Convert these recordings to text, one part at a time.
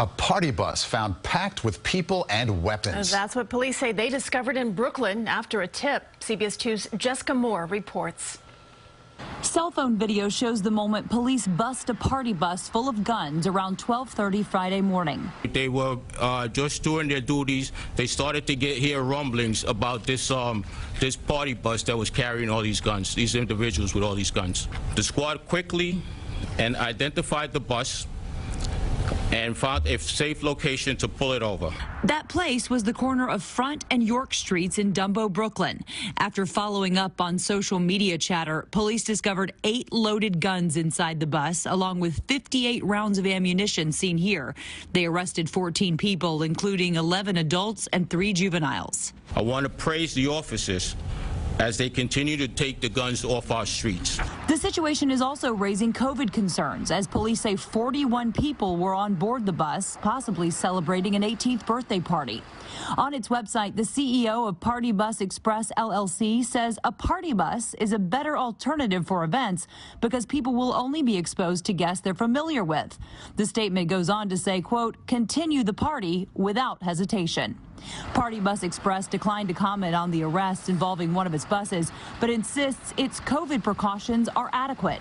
A party bus found packed with people and weapons. That's what police say they discovered in Brooklyn after a tip. CBS 2's Jessica Moore reports. Cell phone video shows the moment police bust a party bus full of guns around 12:30 Friday morning. They were just doing their duties. They started to hear rumblings about this party bus that was carrying all these guns, these individuals with all these guns. The squad quickly identified the bus and found a safe location to pull it over. That place was the corner of Front and York Streets in Dumbo, Brooklyn. After following up on social media chatter, police discovered 8 loaded guns inside the bus, along with 58 rounds of ammunition seen here. They arrested 14 people, including 11 adults and 3 juveniles. I want to praise the officers as they continue to take the guns off our streets. The situation is also raising COVID concerns, as police say 41 people were on board the bus, possibly celebrating an 18th birthday party. On its website, the CEO of Party Bus Express LLC says a party bus is a better alternative for events because people will only be exposed to guests they're familiar with. The statement goes on to say, quote, continue the party without hesitation. Party Bus Express declined to comment on the arrest involving one of its buses, but insists its COVID precautions are adequate.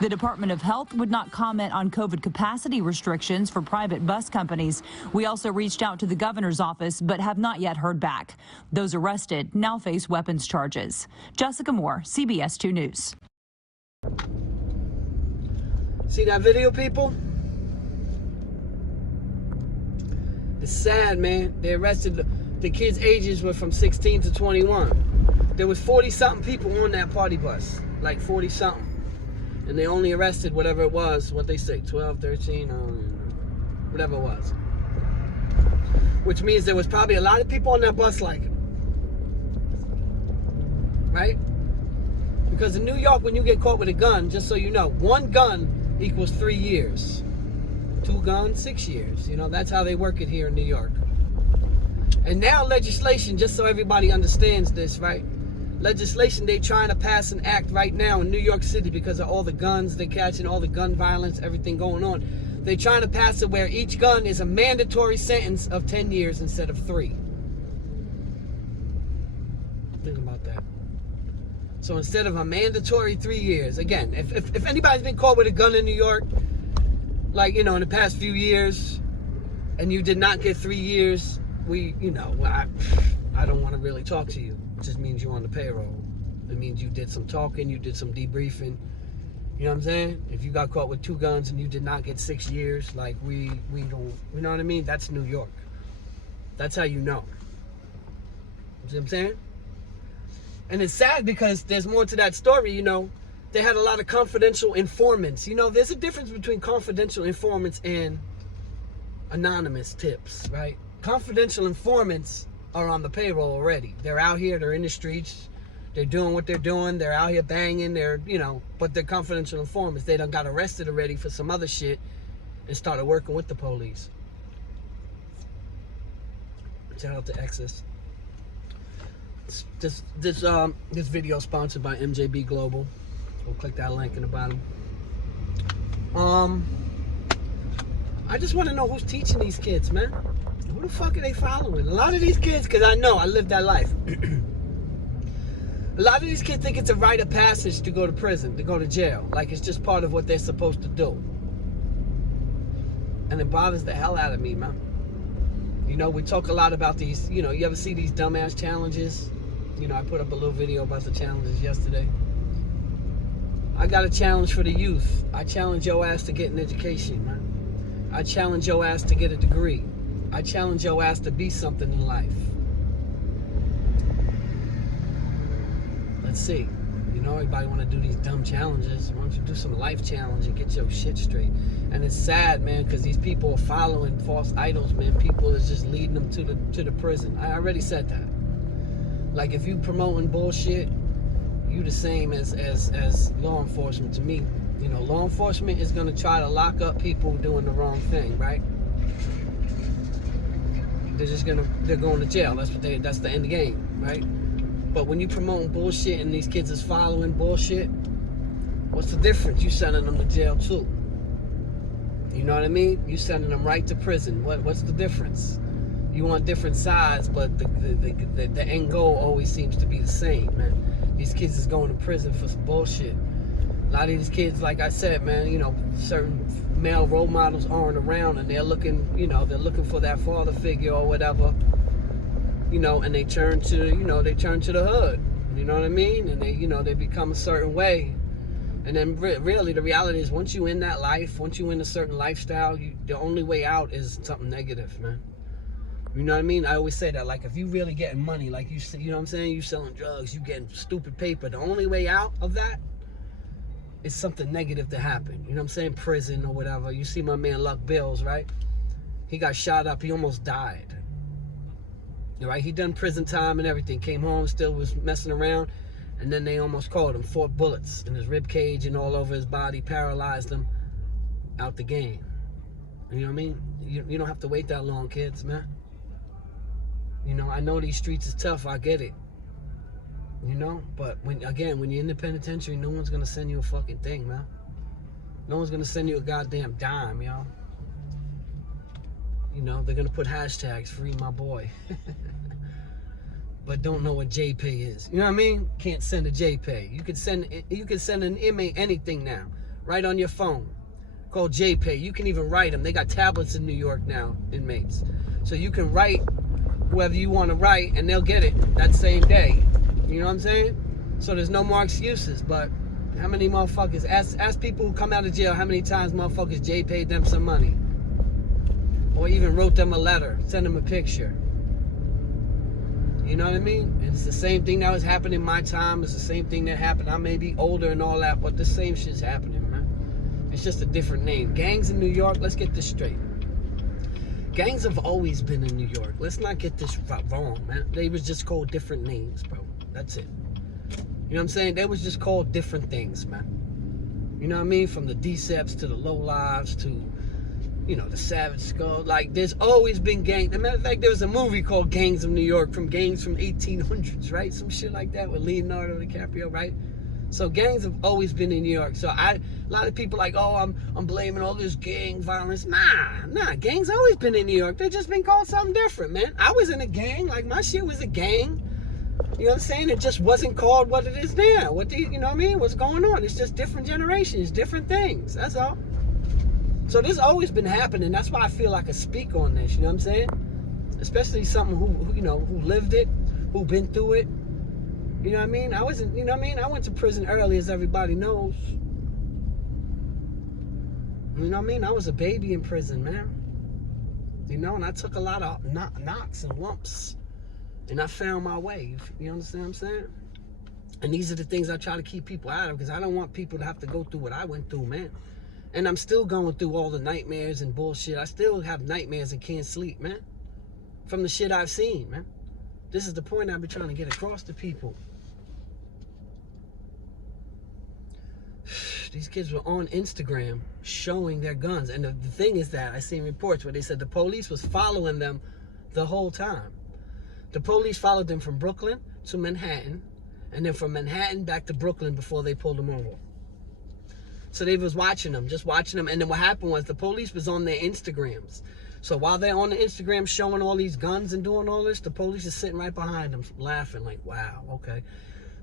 The Department of Health would not comment on COVID capacity restrictions for private bus companies. We also reached out to the governor's office, but have not yet heard back. Those arrested now face weapons charges. Jessica Moore, CBS 2 News. See that video, people? It's sad, man. They arrested the kids' ages were from 16 to 21. There was 40-something people on that party bus, like 40-something. And they only arrested whatever it was, what they say, 12, 13, whatever it was. Which means there was probably a lot of people on that bus like it. Right? Because in New York, when you get caught with a gun, just so you know, 1 gun equals 3 years. 2 guns, 6 years. You know, that's how they work it here in New York. And now legislation, just so everybody understands this, right? Legislation, they're trying to pass an act right now in New York City because of all the guns they're catching, all the gun violence, everything going on. They're trying to pass it where each gun is a mandatory sentence of 10 years instead of 3. Think about that. So instead of a mandatory 3 years, again, if anybody's been caught with a gun in New York, like, you know, in the past few years, and you did not get 3 years, I don't want to really talk to you. It just means you're on the payroll. It means you did some talking, you did some debriefing. You know what I'm saying? If you got caught with 2 guns and you did not get 6 years, like we don't, you know what I mean? That's New York. That's how you know. You see what I'm saying? And it's sad because there's more to that story, you know. They had a lot of confidential informants. You know, there's a difference between confidential informants and anonymous tips, right? Confidential informants are on the payroll already. They're out here, they're in the streets, They're doing what they're doing. They're out here banging. They're, you know, but they're confidential informants. They done got arrested already for some other shit and started working with the police. Shout out to Exodus. This video is sponsored by MJB Global. We'll click that link in the bottom. I just want to know who's teaching these kids, man. Who the fuck are they following? A lot of these kids, because I know I lived that life. A lot of these kids think it's a rite of passage to go to prison, to go to jail. Like it's just part of what they're supposed to do. And it bothers the hell out of me, man. You know, we talk a lot about these, you know, you ever see these dumbass challenges? You know, I put up a little video about the challenges yesterday. I got a challenge for the youth. I challenge your ass to get an education, man. I challenge your ass to get a degree. I challenge your ass to be something in life. Let's see. You know, everybody want to do these dumb challenges. Why don't you do some life challenge and get your shit straight? And it's sad, man, because these people are following false idols, man. People is just leading them to the prison. I already said that. Like, if you promoting bullshit, you the same as law enforcement to me. You know, law enforcement is going to try to lock up people doing the wrong thing, right? They're going to jail. That's the end game, right? But when you promoting bullshit and these kids is following bullshit, what's the difference? You sending them to jail too. You know what I mean? You sending them right to prison. What's the difference? You want different sides, but the end goal always seems to be the same, man. These kids is going to prison for some bullshit. A lot of these kids, like I said, man, you know, certain male role models aren't around, and they're looking, you know, they're looking for that father figure or whatever, you know, and they turn to, you know, they turn to the hood, you know what I mean? And they, you know, they become a certain way. And then really the reality is, once you in that life, once you in a certain lifestyle, the only way out is something negative, man. You know what I mean? I always say that, like, if you really getting money, like you know what I'm saying? You selling drugs, you getting stupid paper. The only way out of that is something negative to happen. You know what I'm saying? Prison or whatever. You see my man Luck Bills, right? He got shot up. He almost died. Right? He done prison time and everything. Came home, still was messing around. And then they almost caught him. 4 bullets in his rib cage and all over his body. Paralyzed him. Out the game. You know what I mean? You don't have to wait that long, kids, man. You know, I know these streets is tough. I get it. You know? But, when you're in the penitentiary, no one's going to send you a fucking thing, man. No one's going to send you a goddamn dime, yo. You know, they're going to put hashtags, free my boy. But don't know what JPay is. You know what I mean? Can't send a JPay. You can send an inmate anything now. Right on your phone. Called JPay. You can even write them. They got tablets in New York now, inmates. So you can write whoever you want to write, and they'll get it that same day. You know what I'm saying? So there's no more excuses. But how many motherfuckers, ask people who come out of jail how many times motherfuckers JPayed them some money. Or even wrote them a letter, sent them a picture. You know what I mean? And it's the same thing that was happening in my time. It's the same thing that happened. I may be older and all that, but the same shit's happening, man. It's just a different name. Gangs in New York, let's get this straight. Gangs have always been in New York. Let's not get this wrong, man. They was just called different names, bro. That's it. You know what I'm saying? They was just called different things, man. You know what I mean? From the Deceps to the Lowlives to, you know, the Savage Skull. Like, there's always been gangs. As a matter of fact, there was a movie called Gangs of New York, from 1800s, right? Some shit like that with Leonardo DiCaprio, right? So gangs have always been in New York. So a lot of people like, oh, I'm blaming all this gang violence. Nah, gangs always been in New York. They just been called something different, man. I was in a gang. Like, my shit was a gang. You know what I'm saying? It just wasn't called what it is now. You know what I mean? What's going on? It's just different generations, different things. That's all. So this always been happening. That's why I feel I can speak on this. You know what I'm saying? Especially something who you know, who lived it, who been through it. You know what I mean? I wasn't, you know what I mean? I went to prison early, as everybody knows. You know what I mean? I was a baby in prison, man. You know, and I took a lot of knocks and lumps. And I found my way. You understand what I'm saying? And these are the things I try to keep people out of, because I don't want people to have to go through what I went through, man. And I'm still going through all the nightmares and bullshit. I still have nightmares and can't sleep, man. From the shit I've seen, man. This is the point I've been trying to get across to people. these kids were on Instagram showing their guns. And the thing is that I seen reports where they said the police was following them the whole time. The police followed them from Brooklyn to Manhattan, and then from Manhattan back to Brooklyn before they pulled them over. So they was watching them, just watching them. And then what happened was the police was on their Instagrams. So while they're on the Instagram showing all these guns and doing all this, the police is sitting right behind them laughing like, wow, okay.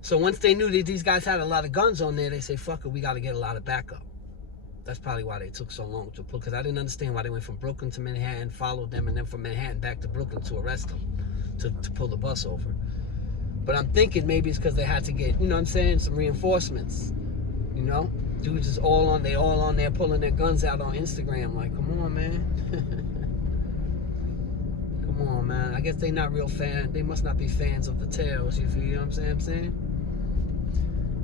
So once they knew that these guys had a lot of guns on there, they say, fuck it, we got to get a lot of backup. That's probably why they took so long to pull, because I didn't understand why they went from Brooklyn to Manhattan, followed them, and then from Manhattan back to Brooklyn to arrest them, to pull the bus over. But I'm thinking maybe it's because they had to get, you know what I'm saying, some reinforcements, you know? Dudes is all on there pulling their guns out on Instagram like, come on, man. Come on, man. I guess they not real fans. They must not be fans of the tales, you feel what I'm saying?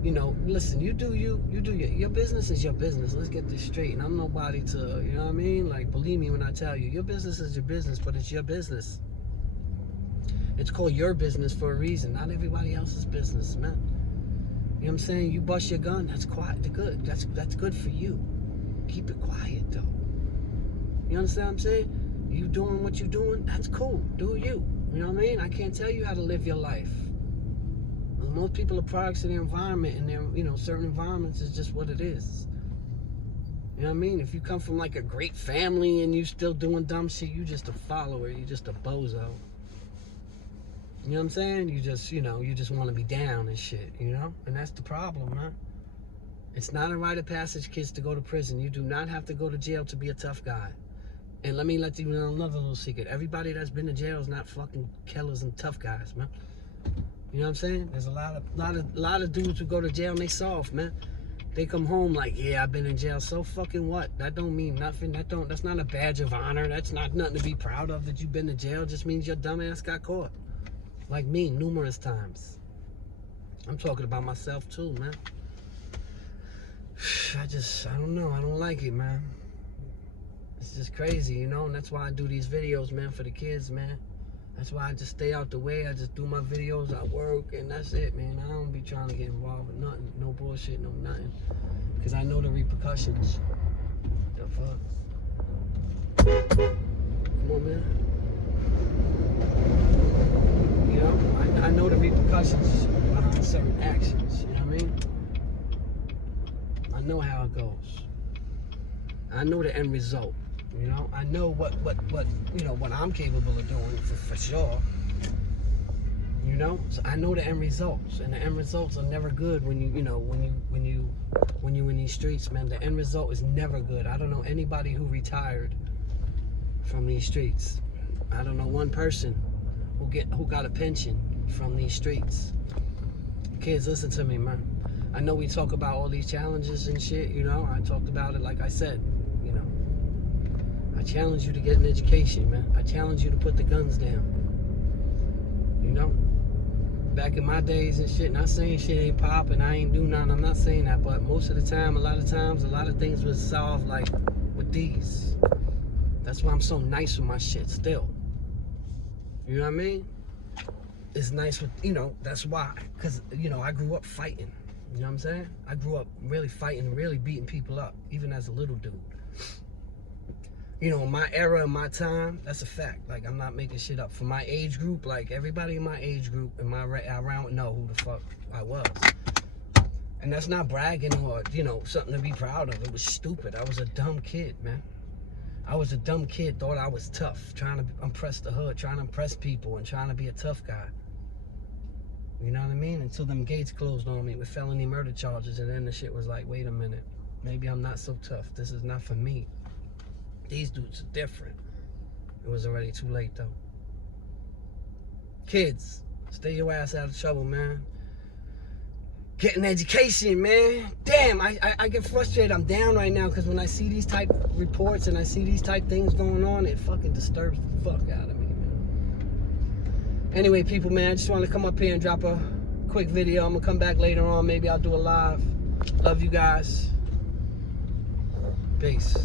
You know, listen, you do your business is your business. Let's get this straight. And I'm nobody to, you know what I mean? Like, believe me when I tell you, your business is your business, but it's your business. It's called your business for a reason, not everybody else's business, man. You know what I'm saying? You bust your gun, that's quiet, good. That's good for you. Keep it quiet though. You understand what I'm saying? You doing what you doing, that's cool. Do you. You know what I mean? I can't tell you how to live your life. Most people are products of their environment, and their, you know, certain environments is just what it is. You know what I mean? If you come from like a great family and you still doing dumb shit, you just a follower, you just a bozo. You know what I'm saying? You just, you know, you just want to be down and shit, you know? And that's the problem, man. It's not a rite of passage, kids, to go to prison. You do not have to go to jail to be a tough guy. And let me let you know another little secret. Everybody that's been to jail is not fucking killers and tough guys, man. You know what I'm saying? There's a lot of dudes who go to jail and they soft, man. They come home like, yeah, I've been in jail. So fucking what? That don't mean nothing. That's not a badge of honor. That's not nothing to be proud of that you've been to jail. It just means your dumb ass got caught. Like me, numerous times. I'm talking about myself too, man. I don't know. I don't like it, man. It's just crazy, you know? And that's why I do these videos, man, for the kids, man. That's why I just stay out the way. I just do my videos, I work, and that's it, man. I don't be trying to get involved with nothing. No bullshit, no nothing. Because I know the repercussions. The fuck? Come on, man. You know, I know the repercussions behind certain actions, you know what I mean? I know how it goes. I know the end result. You know, I know what you know, what I'm capable of doing for sure. You know, so I know the end results, and the end results are never good when you know when you're in these streets, man. The end result is never good. I don't know anybody who retired from these streets. I don't know one person who got a pension from these streets. Kids, listen to me, man. I know we talk about all these challenges and shit. You know, I talked about it, like I said. You know. I challenge you to get an education, man. I challenge you to put the guns down. You know? Back in my days and shit, not saying shit ain't popping, I ain't do nothing, I'm not saying that, but most of the time, a lot of times, a lot of things was solved like with these. That's why I'm so nice with my shit still. You know what I mean? It's nice with, you know, that's why. Because, you know, I grew up fighting. You know what I'm saying? I grew up really fighting, really beating people up, even as a little dude. You know, my era and my time, that's a fact. Like, I'm not making shit up. For my age group, like, everybody in my age group, and around know who the fuck I was. And that's not bragging or, you know, something to be proud of. It was stupid. I was a dumb kid, man. I was a dumb kid, thought I was tough, trying to impress the hood, trying to impress people, and trying to be a tough guy. You know what I mean? Until them gates closed on me with felony murder charges, and then the shit was like, wait a minute. Maybe I'm not so tough. This is not for me. These dudes are different. It was already too late, though. Kids, stay your ass out of trouble, man. Get an education, man. Damn, I get frustrated. I'm down right now because when I see these type reports and I see these type things going on, it fucking disturbs the fuck out of me, man. Anyway, people, man, I just want to come up here and drop a quick video. I'm going to come back later on. Maybe I'll do a live. Love you guys. Peace.